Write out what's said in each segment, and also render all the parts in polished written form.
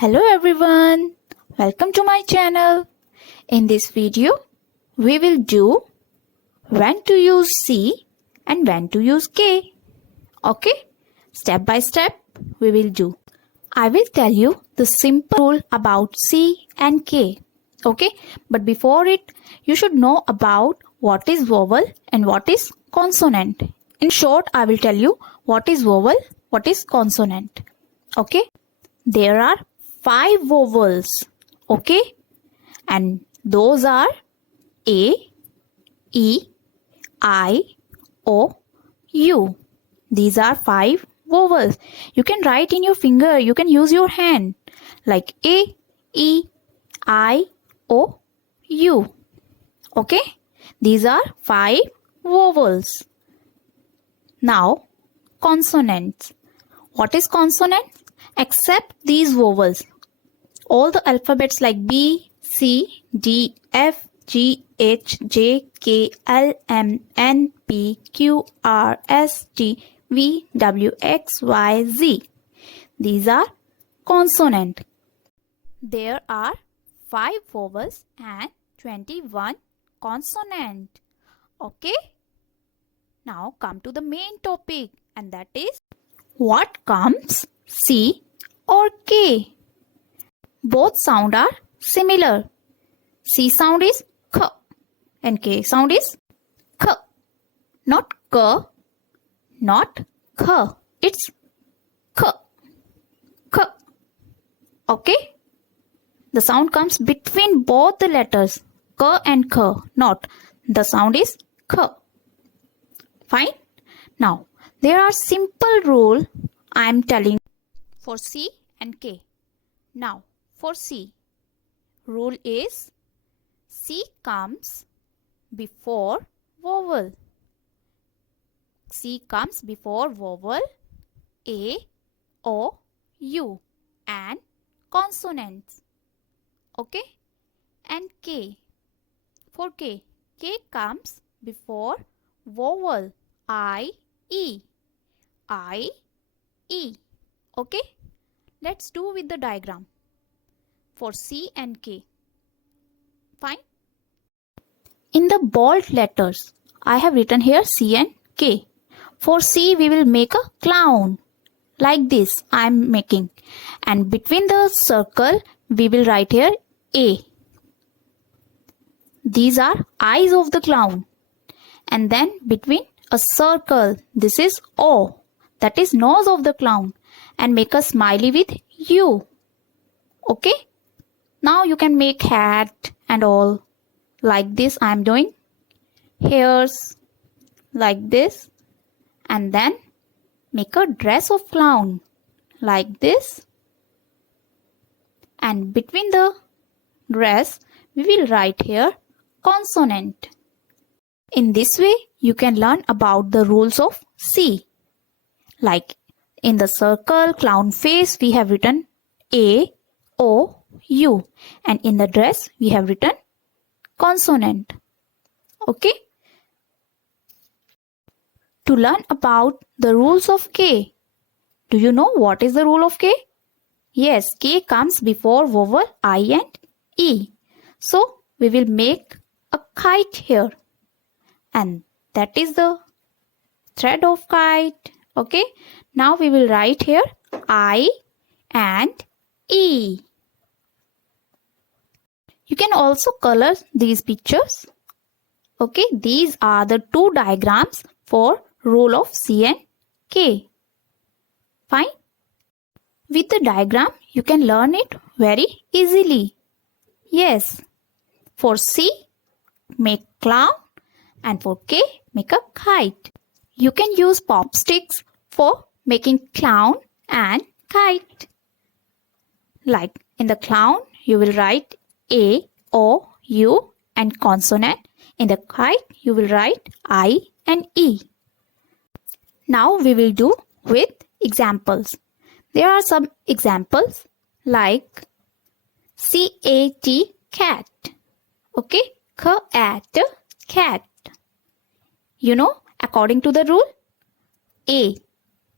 Hello everyone, welcome to my channel. In this video, we will do when to use C and when to use K. Okay, step by step we will do. I will tell you the simple rule about C and K. Okay, but before it, you should know about what is vowel and what is consonant. In short, I will tell you what is vowel, what is consonant. Okay, there are 5 vowels, okay, and those are A, E, I, O, U. These are 5 vowels. You can write in your finger, you can use your hand like A, E, I, O, U. Okay, these are 5 vowels. Now, consonants. What is consonant? Except these vowels. All the alphabets like B, C, D, F, G, H, J, K, L, M, N, P, Q, R, S, T, V, W, X, Y, Z. These are consonant. There are 5 vowels and 21 consonant. Okay? Now come to the main topic, and that is what comes C or K. Both sound are similar. C sound is K and K sound is K. Not K, not K. It's K. K. Okay? The sound comes between both the letters K and K. Not. The sound is K. Fine? Now, there are simple rule I am telling for C and K. Now, for C, rule is C comes before vowel. C comes before vowel A, O, U and consonants. Okay? And K. For K, K comes before vowel I, E. I, E. Okay? Let's do with the diagram for C and K. Fine? In the bold letters, I have written here C and K. For C, we will make a clown. Like this, I am making. And between the circle, we will write here A. These are eyes of the clown. And then between a circle, this is O. That is nose of the clown. And make a smiley with U. Okay? Now you can make hat and all. Like this I am doing. Hairs. Like this. And then make a dress of clown. Like this. And between the dress, we will write here consonant. In this way, you can learn about the rules of C. Like in the circle, clown face, we have written A, O, U. And in the dress, we have written consonant. Okay? To learn about the rules of K. Do you know what is the rule of K? Yes, K comes before vowel I and E. So, we will make a kite here. And that is the thread of kite. Okay. Now we will write here I and E. You can also color these pictures. Okay. These are the 2 diagrams for rule of C and K. Fine. With the diagram, you can learn it very easily. Yes. For C, make clown. And for K, make a kite. You can use pop sticks for making clown and kite. Like in the clown, you will write A, O, U and consonant. In the kite, you will write I and E. Now we will do with examples. There are some examples like C-A-T, cat. Okay, C-A-T, cat. You know, according to the rule, A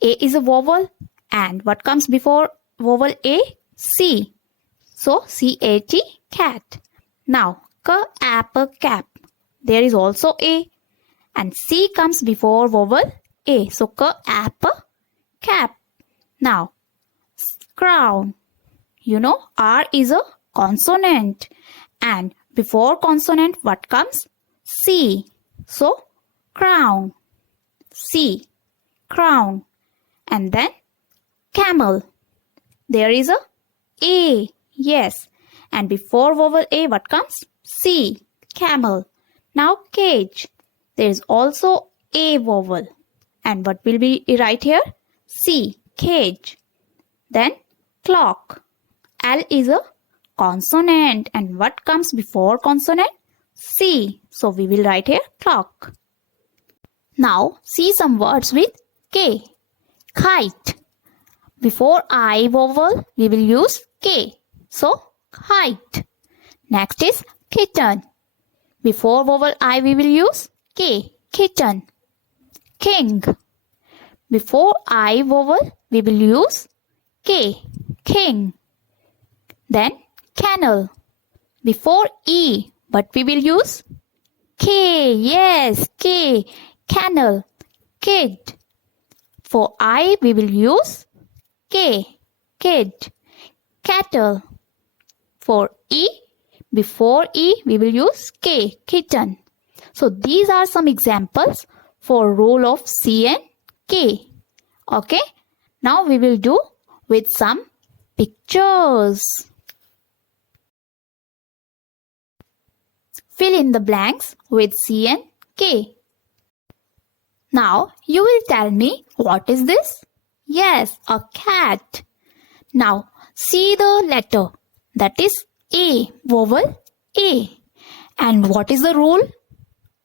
is a vowel, and what comes before vowel A? C. So C-A-T, cat. Now, apple, cap. There is also A. And C comes before vowel A. So apple, cap. Now, crown. You know, R is a consonant. And before consonant, what comes? C. So, crown. C. Crown. And then, camel. There is a A. Yes. And before vowel A, what comes? C. Camel. Now, cage. There is also A vowel. And what will be right here? C. Cage. Then, clock. L is a consonant. And what comes before consonant? C. So, we will write here clock. Now, see some words with K. Kite. Before I vowel, we will use K. So, kite. Next is kitten. Before vowel I, we will use K. Kitten. King. Before I vowel, we will use K. King. Then, kennel. Before E, but we will use K. Yes, K. Kennel. Kid. For I, we will use K. Kid. Cattle. For E, before E, we will use K. Kitten. So these are some examples for rule of C and K. Okay. Now we will do with some pictures. Fill in the blanks with C and K. Now you will tell me, what is this? Yes, a cat. Now see the letter, that is A, vowel A. And what is the rule?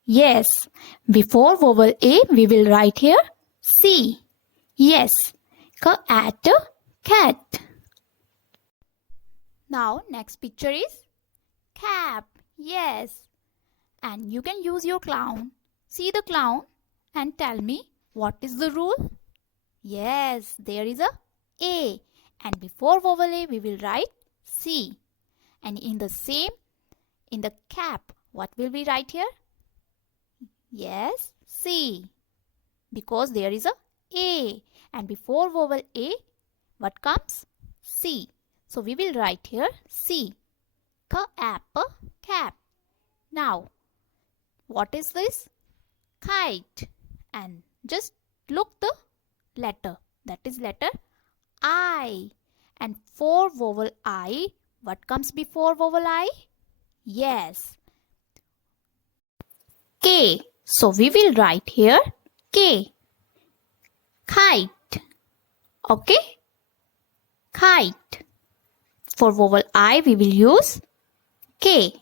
Yes, before vowel A, we will write here C. Yes, cat. Now next picture is cap. Yes, and you can use your clown. See the clown and tell me, what is the rule? Yes, there is a A. And before vowel A, we will write C. And in the cap, what will we write here? Yes, C. Because there is a A. And before vowel A, what comes? C. So we will write here C. Apple, cap. Now, what is this? Kite. And just look the letter. That is letter I. And for vowel I, what comes before vowel I? Yes, K. So we will write here K. Kite. Okay? Kite. For vowel I, we will use K.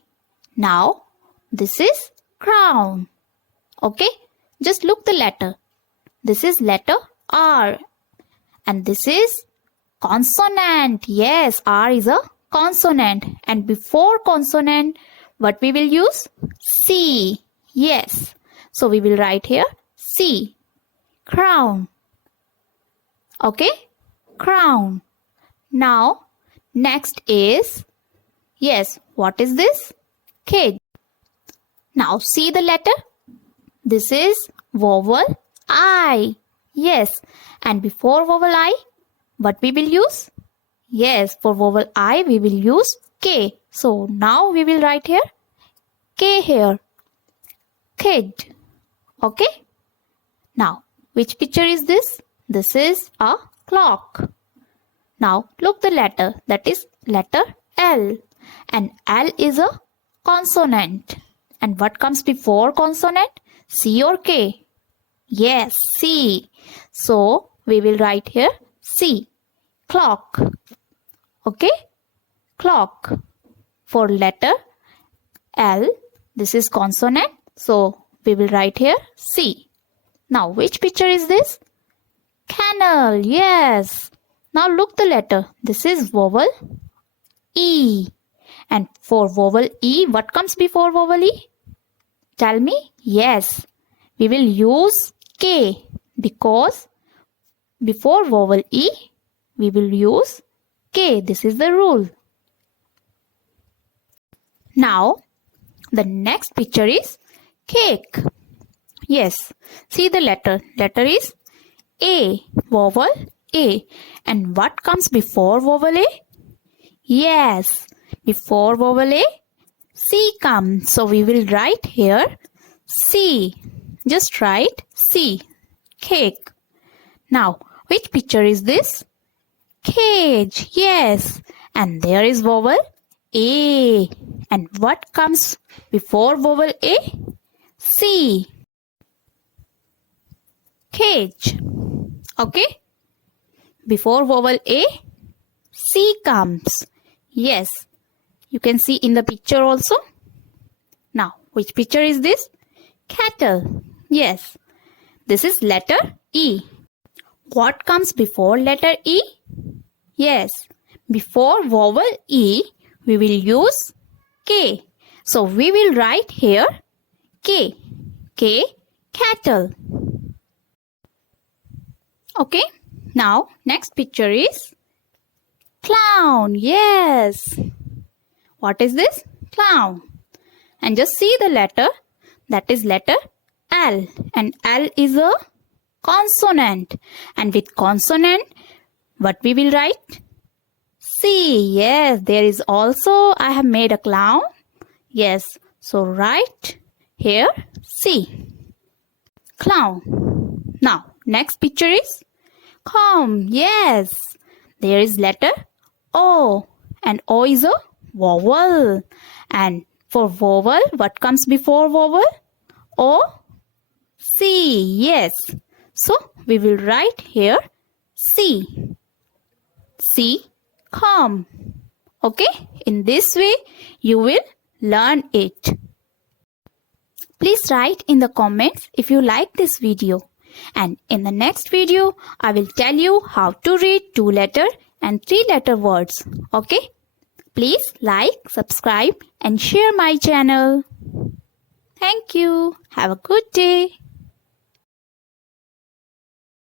Now, this is crown. Okay? Just look the letter. This is letter R. And this is consonant. Yes, R is a consonant. And before consonant, what we will use? C. Yes. So we will write here C. Crown. Okay? Crown. Now, next is, yes, what is this? Kid. Now see the letter. This is vowel I. Yes. And before vowel I, what we will use? Yes, for vowel I, we will use K. So now we will write here K here. Kid. Okay? Now, which picture is this? This is a clock. Now, look the letter. That is letter L. And L is a consonant. And what comes before consonant? C or K? Yes, C. So, we will write here C. Clock. Okay? Clock. For letter L, this is consonant. So, we will write here C. Now, which picture is this? Canal. Yes. Now, look the letter. This is vowel E. And for vowel E, what comes before vowel E? Tell me. Yes. We will use K because before vowel E, we will use K. This is the rule. Now, the next picture is cake. Yes, see the letter. Letter is A. Vowel A. And what comes before vowel A? Yes, before vowel A, C comes. So we will write here C. Just write C. Cake. Now, which picture is this? Cage. Yes. And there is vowel A. And what comes before vowel A? C. Cage. Okay? Before vowel A, C comes. Yes. You can see in the picture also. Now, which picture is this? Cattle. Yes. This is letter E. What comes before letter E? Yes. Before vowel E, we will use K. So, we will write here K. K, cattle. Okay. Now, next picture is clown. Yes. What is this? Clown. And just see the letter. That is letter L. And L is a consonant. And with consonant, what we will write? C. Yes, there is also, I have made a clown. Yes. So write here C. Clown. Now, next picture is comb. Yes. There is letter O. And O is a vowel. And for vowel, what comes before vowel? O. C. Yes. So, we will write here C. C. Comb. Okay. In this way, you will learn it. Please write in the comments if you like this video. And in the next video, I will tell you how to read 2-letter and 3-letter words. Okay? Please like, subscribe and share my channel. Thank you. Have a good day.